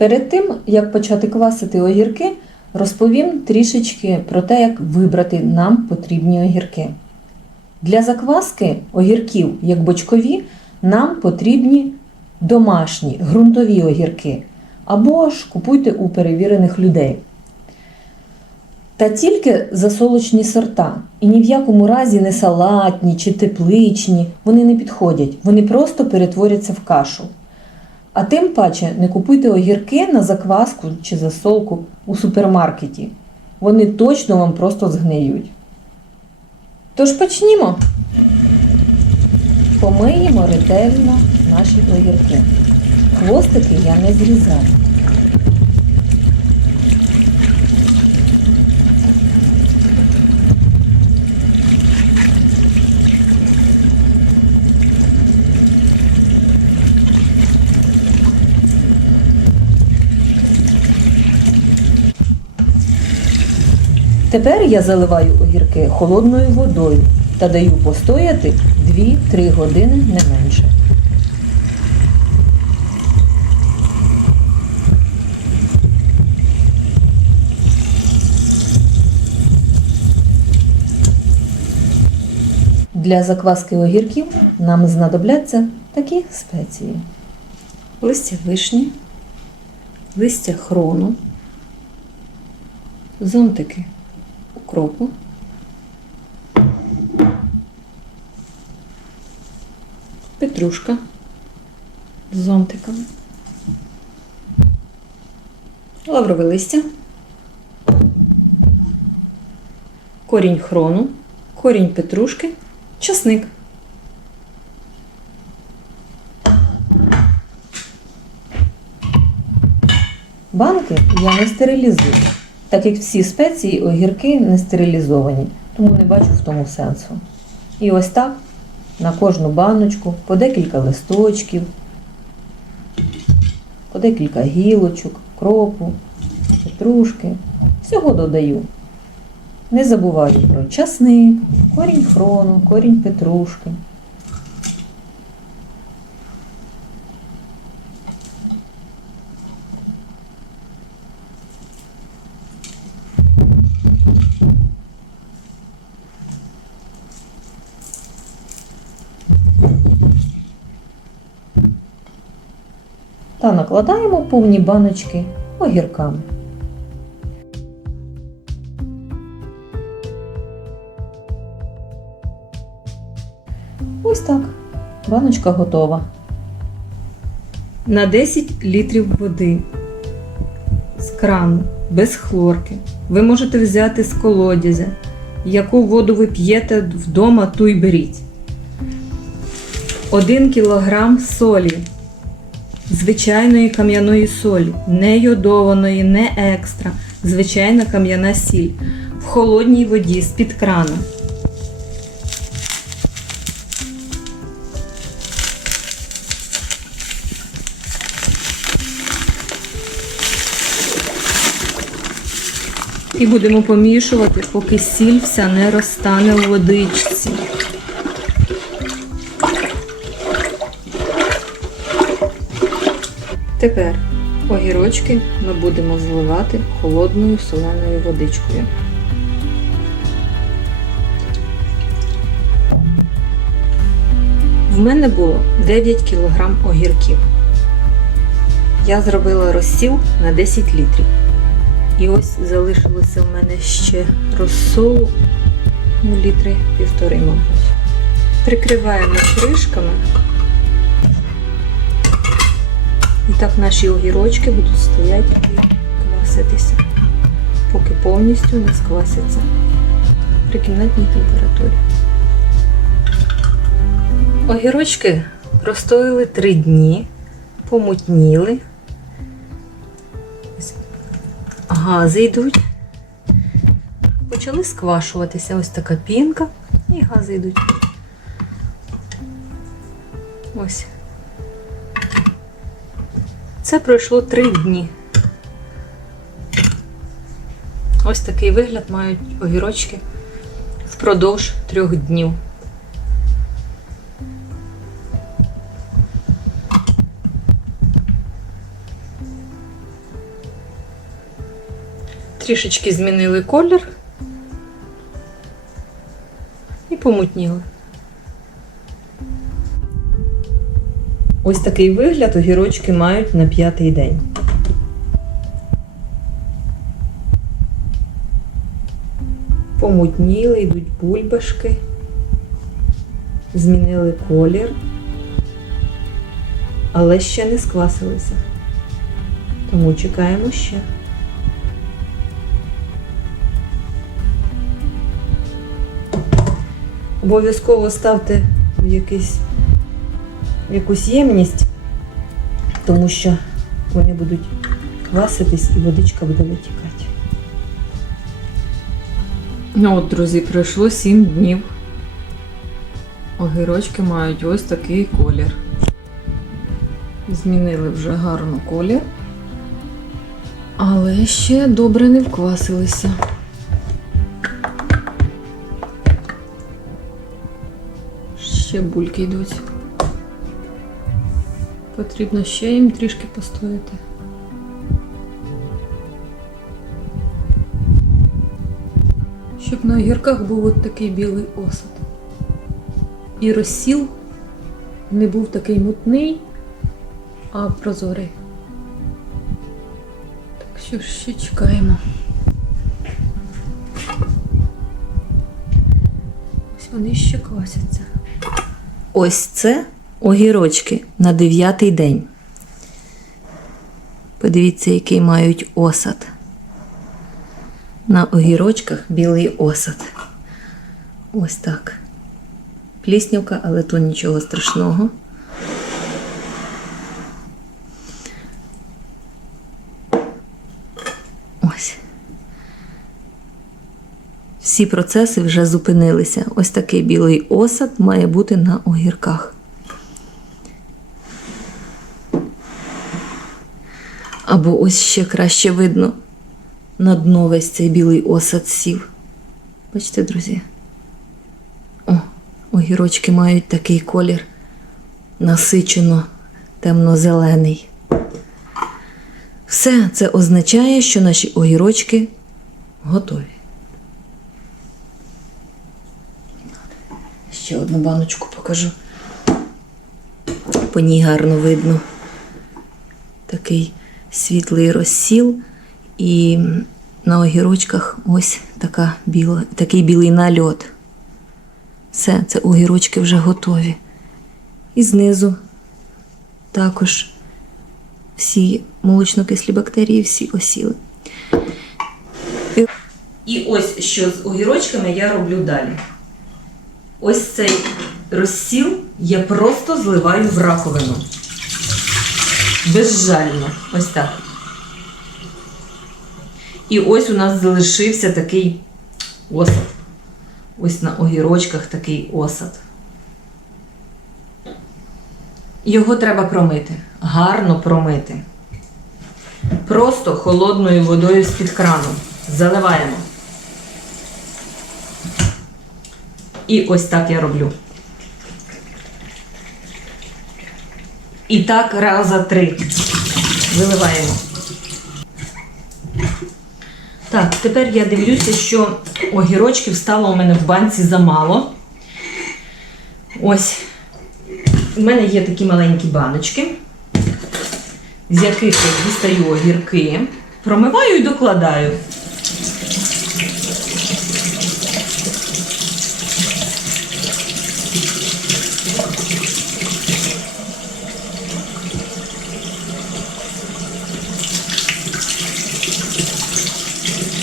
Перед тим, як почати квасити огірки, розповім трішечки про те, як вибрати нам потрібні огірки. Для закваски огірків, як бочкові, нам потрібні домашні ґрунтові огірки або ж купуйте у перевірених людей. Та тільки засолочні сорта. І ні в якому разі не салатні чи тепличні. Вони не підходять, вони просто перетворяться в кашу. А тим паче не купуйте огірки на закваску чи засолку у супермаркеті. Вони точно вам просто згниють. Тож почнімо. Помиємо ретельно наші огірки. Хвостики я не зрізаю. Тепер я заливаю огірки холодною водою та даю постояти 2-3 години не менше. Для закваски огірків нам знадобляться такі спеції: листя вишні, листя хрону, зонтики укропу, петрушка з зонтиками, лаврове листя, корінь хрону, корінь петрушки, часник. Банки я не стерилізую, так як всі спеції огірки не стерилізовані, тому не бачу в тому сенсу. І ось так на кожну баночку по декілька листочків, по декілька гілочок, кропу, петрушки. Всього додаю. Не забуваю про часник, корінь хрону, корінь петрушки. Та накладаємо повні баночки огірками. Ось так. Баночка готова. На 10 літрів води з крану, без хлорки. Ви можете взяти з колодязя. Яку воду ви п'єте вдома, ту й беріть. 1 кілограм солі. Звичайної кам'яної солі, не йодованої, не екстра, звичайна кам'яна сіль в холодній воді з-під крана. І будемо помішувати, поки сіль вся не розтане у водичці. Тепер огірочки ми будемо зливати холодною соленою водичкою. В мене було 9 кг огірків. Я зробила розсіл на 10 літрів. І ось залишилося в мене ще розсолу ну, літри півтори, мабуть. Прикриваємо кришками. І так наші огірочки будуть стояти і кваситися, поки повністю не сквасяться при кімнатній температурі. Огірочки простоїли 3 дні, помутніли, гази йдуть, почали сквашуватися. Ось така пінка і гази йдуть. Ось. Це пройшло три дні. Ось такий вигляд мають огірочки впродовж трьох днів. Трішечки змінили колір і помутніли. Ось такий вигляд огірочки мають на п'ятий день. Помутніли, йдуть бульбашки, змінили колір, але ще не сквасилися. Тому чекаємо ще. Обов'язково ставте в якийсь, якусь ємність, тому що вони будуть кваситись і водичка буде витікати. Ну от, друзі, пройшло 7 днів. Огірочки мають ось такий колір. Змінили вже гарно колір, але ще добре не вквасилися. Ще бульки йдуть. Потрібно ще їм трішки постояти. Щоб на огірках був от такий білий осад. І розсіл не був такий мутний, а прозорий. Так що ще чекаємо. Ось вони ще квасяться. Ось це огірочки на дев'ятий день. Подивіться, який мають осад. На огірочках білий осад. Ось так. Пліснявка, але то нічого страшного. Ось. Всі процеси вже зупинилися. Ось такий білий осад має бути на огірках. Або ось ще краще видно на дно весь цей білий осад сів. Бачите, друзі? О, огірочки мають такий колір насичено темно-зелений. Все це означає, що наші огірочки готові. Ще одну баночку покажу. По ній гарно видно такий світлий розсіл, і на огірочках ось така біла, такий білий нальот. Все, це огірочки вже готові. І знизу також всі молочно-кислі бактерії всі осіли. І ось що з огірочками я роблю далі. Ось цей розсіл я просто зливаю в раковину. Безжально. Ось так. І ось у нас залишився такий осад. Ось на огірочках такий осад. Його треба промити. Гарно промити. Просто холодною водою з-під крану. Заливаємо. І ось так я роблю. І так раза три. Виливаємо. Так, тепер я дивлюся, що огірочків стало у мене в банці замало. Ось. У мене є такі маленькі баночки, з яких я дістаю огірки, промиваю і докладаю. Так.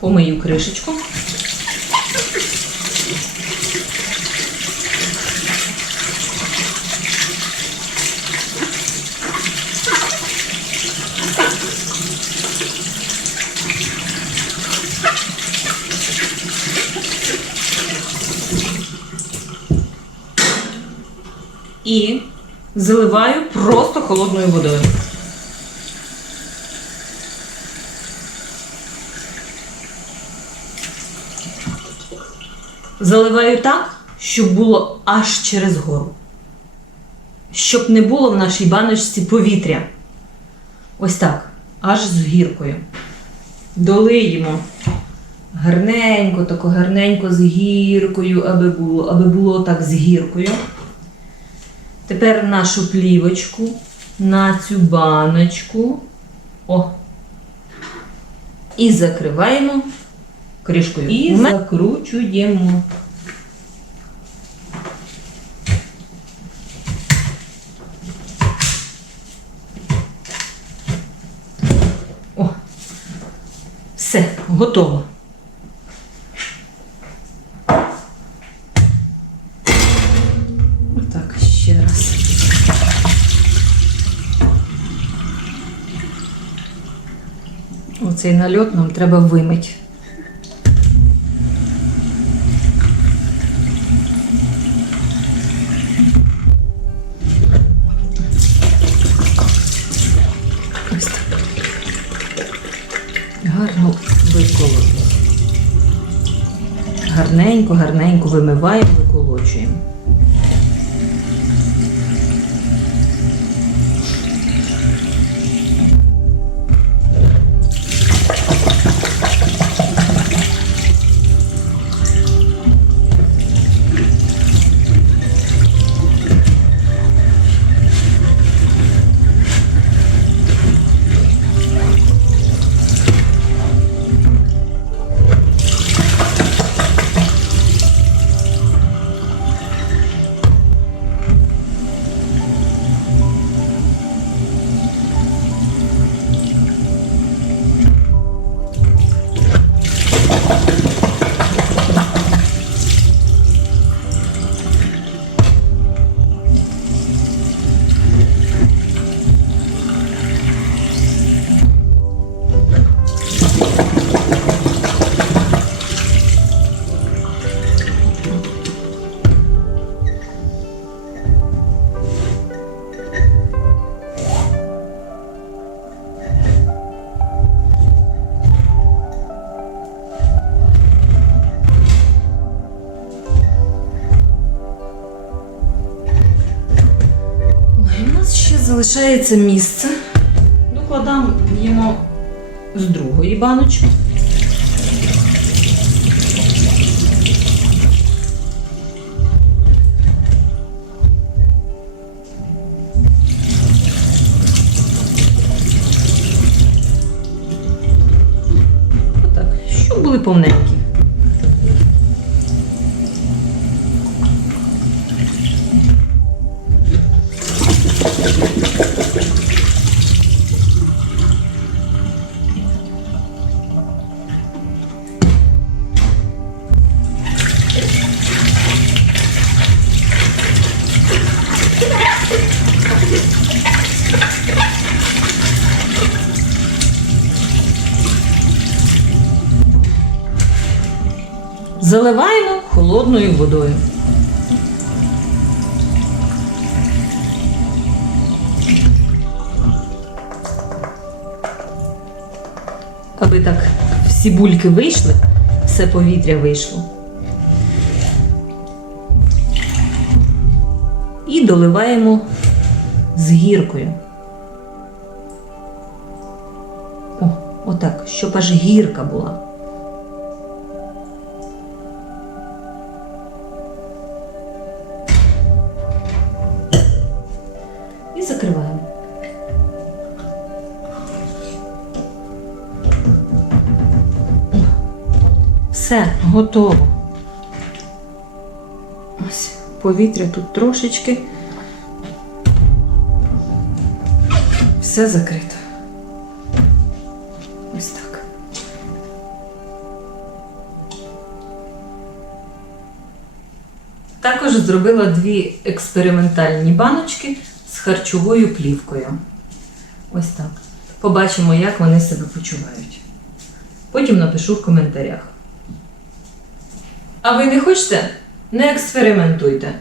помию кришечку. І заливаю просто холодною водою. Заливаю так, щоб було аж через гору. Щоб не було в нашій баночці повітря. Ось так, аж з гіркою. Долиємо гарненько, тако гарненько з гіркою, аби було, аби було так з гіркою. Тепер нашу плівочку на цю баночку. О. І закриваємо кришкою. І закручуємо. О, все, готово. Оцей нальот нам треба вимити. Вимиваємо, виколочуємо. Залишається місце. Докладаємо з другої баночки. Отак, щоб були повненькі. Заливаємо холодною водою. Аби так всі бульки вийшли, все повітря вийшло. І доливаємо з гіркою. О, отак, щоб аж гірка була. Готово. Ось, повітря тут трошечки. Все закрито. Ось так. Також зробила дві експериментальні баночки з харчовою плівкою. Ось так. Побачимо, як вони себе почувають. Потім напишу в коментарях. А ви не хочете? Не експериментуйте.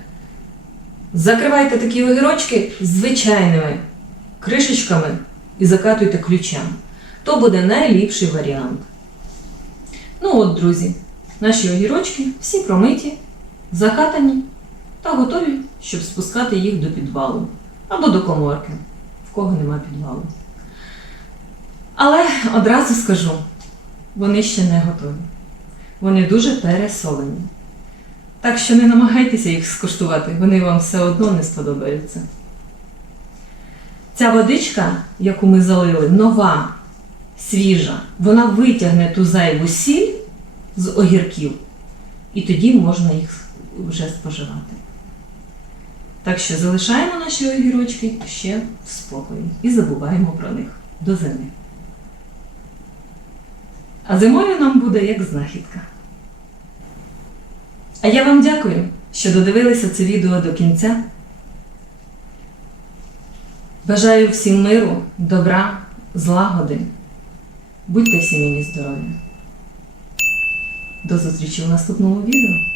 Закривайте такі огірочки звичайними кришечками і закатуйте ключем. То буде найліпший варіант. Ну от, друзі, наші огірочки всі промиті, закатані та готові, щоб спускати їх до підвалу або до коморки, в кого нема підвалу. Але одразу скажу, вони ще не готові. Вони дуже пересолені. Так що не намагайтеся їх скуштувати, вони вам все одно не сподобаються. Ця водичка, яку ми залили, нова, свіжа, вона витягне ту зайву сіль з огірків, і тоді можна їх вже споживати. Так що залишаємо наші огірочки ще в спокої і забуваємо про них до зими. А зимою нам буде як знахідка. А я вам дякую, що додивилися це відео до кінця. Бажаю всім миру, добра, злагоди. Будьте всі мені здорові. До зустрічі в наступному відео.